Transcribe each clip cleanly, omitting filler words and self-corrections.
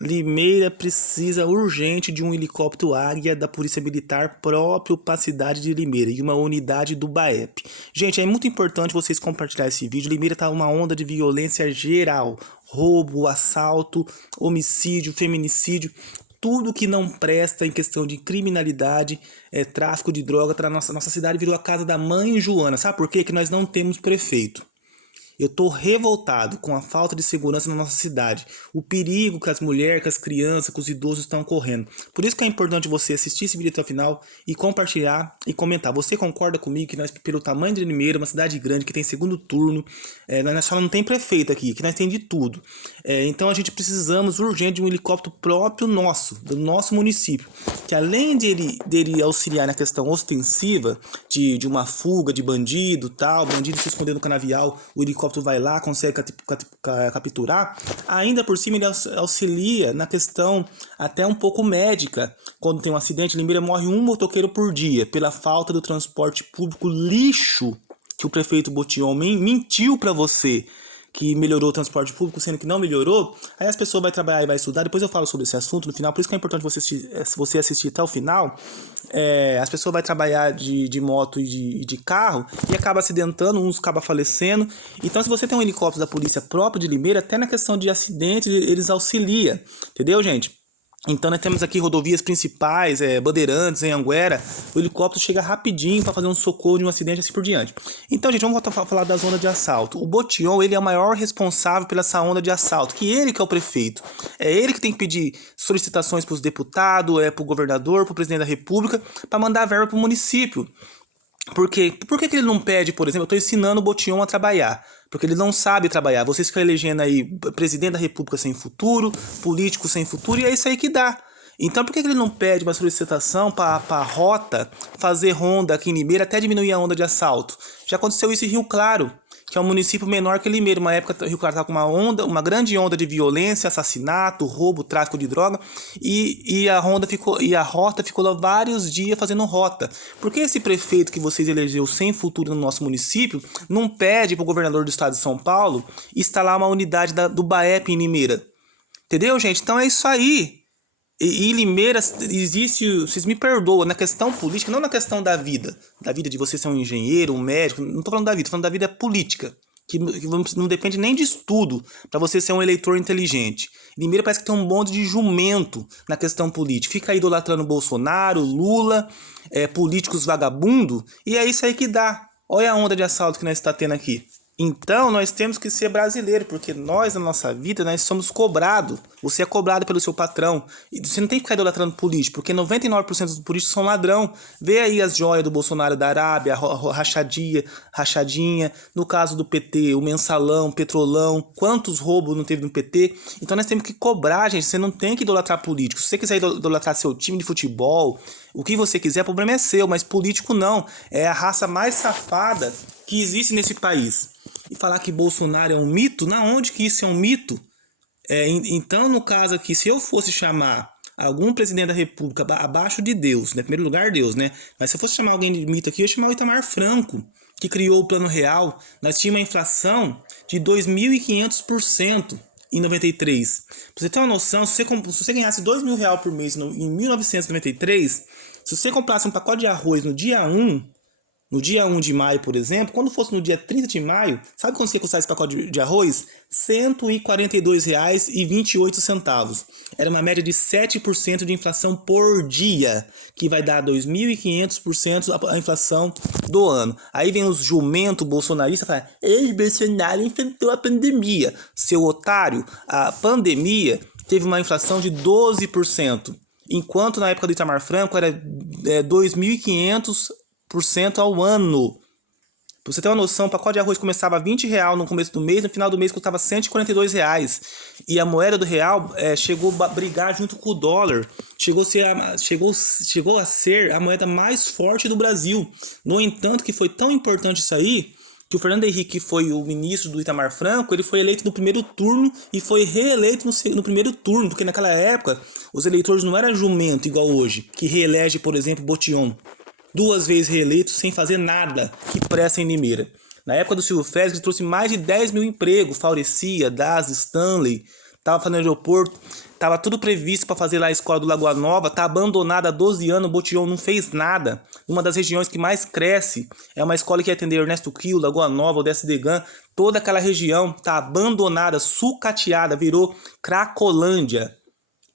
Limeira precisa urgente de um helicóptero Águia da Polícia Militar próprio para a cidade de Limeira e uma unidade do BAEP. Gente, é muito importante vocês compartilharem esse vídeo. Limeira tá uma onda de violência geral. Roubo, assalto, homicídio, feminicídio. Tudo que não presta em questão de criminalidade, tráfico de droga, nossa cidade virou a casa da mãe Joana. Sabe por quê? Que nós não temos prefeito. Eu estou revoltado com a falta de segurança na nossa cidade. O perigo que as mulheres, que as crianças, que os idosos estão correndo. Por isso que é importante você assistir esse vídeo até o final e compartilhar e comentar. Você concorda comigo que nós, pelo tamanho de Limeira, uma cidade grande, que tem segundo turno, nós só não tem prefeito aqui, que nós tem de tudo. Então a gente precisamos urgente de um helicóptero próprio nosso, do nosso município. Que além dele auxiliar na questão ostensiva de uma fuga de bandido, tal, bandido se escondendo no canavial, o helicóptero vai lá, consegue capturar, ainda por cima ele auxilia na questão até um pouco médica. Quando tem um acidente, em Limeira morre um motoqueiro por dia, pela falta do transporte público lixo que o prefeito Botion mentiu para você, que melhorou o transporte público, sendo que não melhorou. Aí as pessoas vão trabalhar e vai estudar. Depois eu falo sobre esse assunto no final, por isso que é importante você assistir até o final. As pessoas vão trabalhar de moto e de carro e acaba acidentando, uns acabam falecendo. Então, se você tem um helicóptero da polícia próprio de Limeira, até na questão de acidentes, eles auxiliam. Entendeu, gente? Então nós temos aqui rodovias principais, Bandeirantes, em Anguera, o helicóptero chega rapidinho para fazer um socorro de um acidente assim por diante. Então, gente, vamos voltar a falar da zona de assalto. O Botion, ele é o maior responsável pela essa onda de assalto, que ele que é o prefeito. É ele que tem que pedir solicitações para os deputados, para o governador, para o presidente da república, para mandar verba para o município. Por quê? Por que ele não pede, por exemplo, eu estou ensinando o Botion a trabalhar? Porque ele não sabe trabalhar. Vocês ficam elegendo aí presidente da república sem futuro, político sem futuro, e é isso aí que dá. Então por que ele não pede uma solicitação para a rota fazer ronda aqui em Limeira até diminuir a onda de assalto? Já aconteceu isso em Rio Claro, que é um município menor que Limeira. Uma época Rio Claro estava com uma grande onda de violência, assassinato, roubo, tráfico de droga, e a rota ficou lá vários dias fazendo rota. Por que esse prefeito que vocês elegeu sem futuro no nosso município não pede para o governador do estado de São Paulo instalar uma unidade do BAEP em Limeira? Entendeu, gente? Então é isso aí. E Limeira existe, vocês me perdoam, na questão política, não na questão da vida de você ser um engenheiro, um médico, não estou falando da vida, estou falando da vida política, que não depende nem de estudo para você ser um eleitor inteligente. Limeira parece que tem um bonde de jumento na questão política, fica aí idolatrando Bolsonaro, Lula, políticos vagabundo, e é isso aí que dá. Olha a onda de assalto que nós está tendo aqui. Então, nós temos que ser brasileiro, porque nós, na nossa vida, nós somos cobrados. Você é cobrado pelo seu patrão. E você não tem que ficar idolatrando político, porque 99% dos políticos são ladrão. Vê aí as joias do Bolsonaro da Arábia, rachadinha. No caso do PT, o mensalão, petrolão. Quantos roubos não teve no PT? Então, nós temos que cobrar, gente. Você não tem que idolatrar político. Se você quiser idolatrar seu time de futebol, o que você quiser, o problema é seu. Mas político não. É a raça mais safada que existe nesse país. E falar que Bolsonaro é um mito, na onde que isso é um mito? Então, no caso aqui, se eu fosse chamar algum presidente da república abaixo de Deus, né? Em primeiro lugar Deus, né? Mas se eu fosse chamar alguém de mito aqui, eu ia chamar o Itamar Franco, que criou o Plano Real. Nós tínhamos uma inflação de 2.500% em 93. Pra você ter uma noção, se você ganhasse R$2.000 por mês em 1993, se você comprasse um pacote de arroz no dia 1 de maio, por exemplo, quando fosse no dia 30 de maio, sabe quanto ia custar esse pacote de arroz? R$142,28. Era uma média de 7% de inflação por dia, que vai dar 2.500% a inflação do ano. Aí vem os jumento bolsonaristas e falam: ei, Bolsonaro enfrentou a pandemia. Seu otário, a pandemia teve uma inflação de 12%, enquanto na época do Itamar Franco era 2.500% ao ano. Pra você ter uma noção, o pacote de arroz começava a R$20 no começo do mês, no final do mês custava R$142. E a moeda do real chegou a brigar junto com o dólar. Chegou a ser a moeda mais forte do Brasil. No entanto, que foi tão importante isso aí, que o Fernando Henrique, que foi o ministro do Itamar Franco, ele foi eleito no primeiro turno e foi reeleito no primeiro turno, porque naquela época os eleitores não eram jumento igual hoje, que reelege, por exemplo, Botion. 2 vezes reeleito sem fazer nada que presta em Limeira. Na época do Silvio Félix, ele trouxe mais de 10 mil empregos, Faurecia, DAS, Stanley, tava fazendo aeroporto, tava tudo previsto para fazer lá a escola do Lagoa Nova, tá abandonada há 12 anos, o Botijão não fez nada. Uma das regiões que mais cresce, é uma escola que atende Ernesto Quio, Lagoa Nova, Odessa Degan, toda aquela região tá abandonada, sucateada, virou Cracolândia,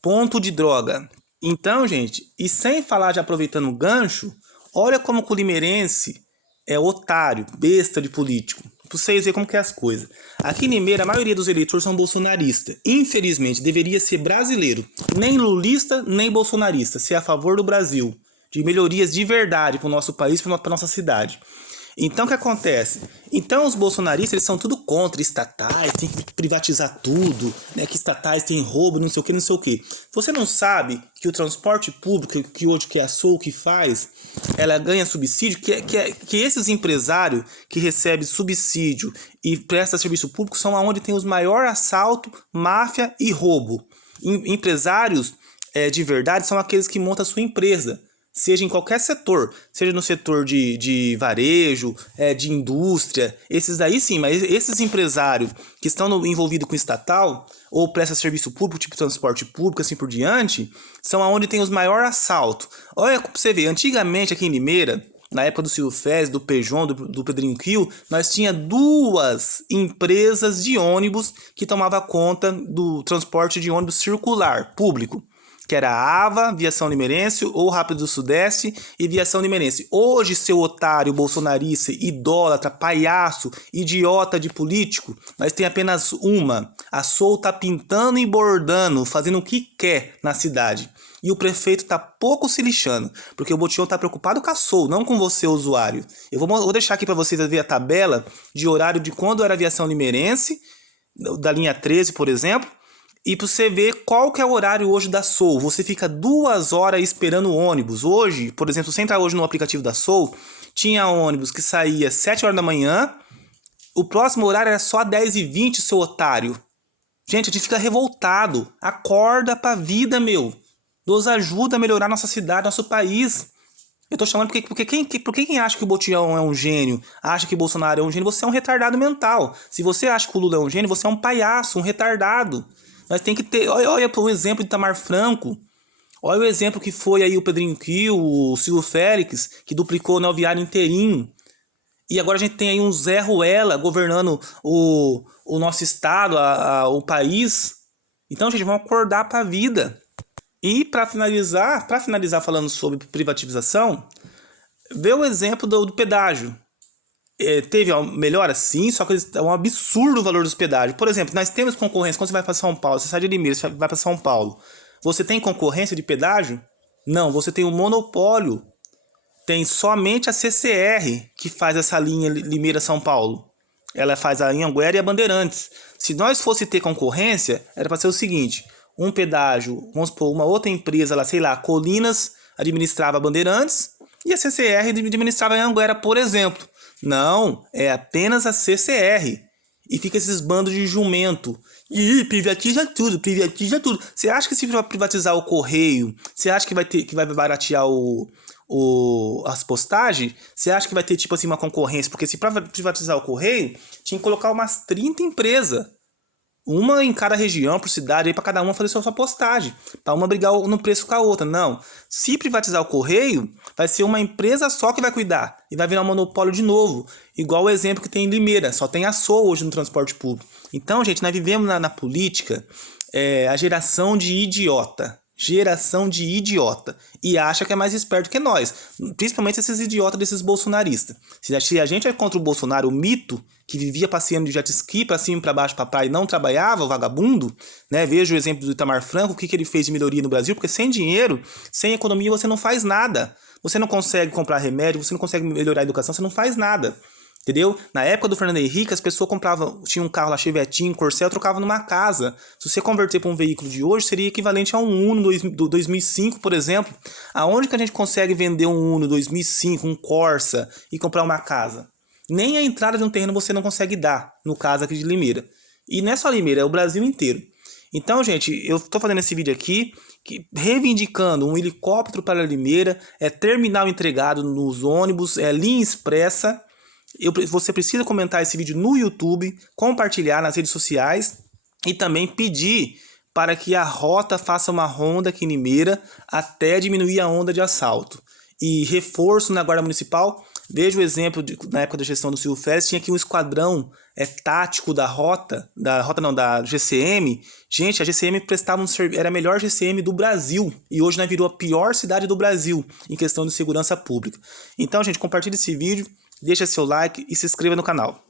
ponto de droga. Então, gente, e sem falar de aproveitando o gancho, olha como o limeirense é otário, besta de político. Pra vocês verem como que é as coisas. Aqui em Limeira, a maioria dos eleitores são bolsonaristas. Infelizmente, deveria ser brasileiro. Nem lulista, nem bolsonarista. Ser a favor do Brasil. De melhorias de verdade para o nosso país, para nossa cidade. Então, o que acontece? Então, os bolsonaristas, eles são tudo contra estatais, tem que privatizar tudo, né? Que estatais tem roubo, não sei o que, não sei o que. Você não sabe que o transporte público, que hoje que é a SOU que faz, ela ganha subsídio, que esses empresários que recebem subsídio e prestam serviço público são onde tem os maiores assalto, máfia e roubo. Empresários de verdade são aqueles que montam a sua empresa. Seja em qualquer setor, seja no setor de varejo, de indústria, esses aí sim, mas esses empresários que estão envolvidos com estatal ou prestam serviço público, tipo transporte público, assim por diante, são aonde tem os maiores assaltos. Olha pra você ver, antigamente aqui em Limeira, na época do Silvio Fez, do Pejon, do Pedrinho Quio, nós tinha 2 empresas de ônibus que tomavam conta do transporte de ônibus circular, público, que era a AVA, Viação Limeirense, ou Rápido do Sudeste e Viação Limeirense. Hoje, seu otário, bolsonarista, idólatra, palhaço, idiota de político, nós tem apenas uma. A SOU tá pintando e bordando, fazendo o que quer na cidade. E o prefeito tá pouco se lixando, porque o Botijão tá preocupado com a SOU, não com você, usuário. Eu vou deixar aqui para vocês ver a tabela de horário de quando era a Viação Limeirense, da linha 13, por exemplo, e para você ver qual que é o horário hoje da SOU. Você fica 2 horas esperando o ônibus. Hoje, por exemplo, você entrar hoje no aplicativo da SOU, tinha ônibus que saía 7 horas da manhã, o próximo horário era só 10h20, seu otário. Gente, a gente fica revoltado. Acorda pra vida, meu. Nos ajuda a melhorar nossa cidade, nosso país. Eu tô chamando porque quem acha que o Botijão é um gênio, acha que o Bolsonaro é um gênio, você é um retardado mental. Se você acha que o Lula é um gênio, você é um palhaço, um retardado. Nós tem que ter, olha o exemplo de Itamar Franco, olha o exemplo que foi aí o Pedrinho Quio, o Silvio Félix, que duplicou o Neoviário inteirinho. E agora a gente tem aí um Zé Ruela governando o nosso estado, o país. Então, gente, vamos acordar para a vida. E para finalizar falando sobre privatização, vê o exemplo do pedágio. Teve melhora? Sim, só que é um absurdo o valor dos pedágios. Por exemplo, nós temos concorrência. Quando você vai para São Paulo, você sai de Limeira, você vai para São Paulo. Você tem concorrência de pedágio? Não, você tem um monopólio. Tem somente a CCR que faz essa linha Limeira-São Paulo. Ela faz a Anhanguera e a Bandeirantes. Se nós fosse ter concorrência, era para ser o seguinte: um pedágio, vamos supor, uma outra empresa lá, sei lá, Colinas administrava a Bandeirantes e a CCR administrava a Anhanguera, por exemplo. Não, é apenas a CCR. E fica esses bandos de jumento. E privatiza tudo, privatiza tudo. Você acha que se privatizar o correio, você acha que vai baratear as postagens? Você acha que vai ter tipo assim uma concorrência? Porque se privatizar o correio, tinha que colocar umas 30 empresas. Uma em cada região, por cidade, aí para cada uma fazer sua postagem, para uma brigar no preço com a outra. Não. Se privatizar o correio, vai ser uma empresa só que vai cuidar e vai virar um monopólio de novo, igual o exemplo que tem em Limeira, só tem a SOU hoje no transporte público. Então, gente, nós vivemos na política a geração de idiota. E acha que é mais esperto que nós, principalmente esses idiotas desses bolsonaristas. Se a gente é contra o Bolsonaro, o mito que vivia passeando de jet ski pra cima e pra baixo pra praia e não trabalhava, o vagabundo, né? Veja o exemplo do Itamar Franco, o que ele fez de melhoria no Brasil, porque sem dinheiro, sem economia você não faz nada. Você não consegue comprar remédio, você não consegue melhorar a educação, você não faz nada. Entendeu? Na época do Fernando Henrique, as pessoas compravam, tinha um carro lá, Chevetinho, Corcel, trocavam numa casa. Se você converter para um veículo de hoje, seria equivalente a um Uno do 2005, por exemplo. Aonde que a gente consegue vender um Uno 2005, um Corsa e comprar uma casa? Nem a entrada de um terreno você não consegue dar, no caso aqui de Limeira. E não é só Limeira, é o Brasil inteiro. Então, gente, eu tô fazendo esse vídeo aqui, reivindicando um helicóptero para Limeira, terminal entregado nos ônibus, linha expressa. Você precisa comentar esse vídeo no YouTube, compartilhar nas redes sociais e também pedir para que a rota faça uma ronda aqui em Limeira até diminuir a onda de assalto. E reforço na Guarda Municipal, veja o exemplo na época da gestão do Silvio Félix, tinha aqui um esquadrão tático da GCM. Gente, a GCM prestava era a melhor GCM do Brasil e hoje nós virou a pior cidade do Brasil em questão de segurança pública. Então, gente, compartilhe esse vídeo, deixa seu like e se inscreva no canal.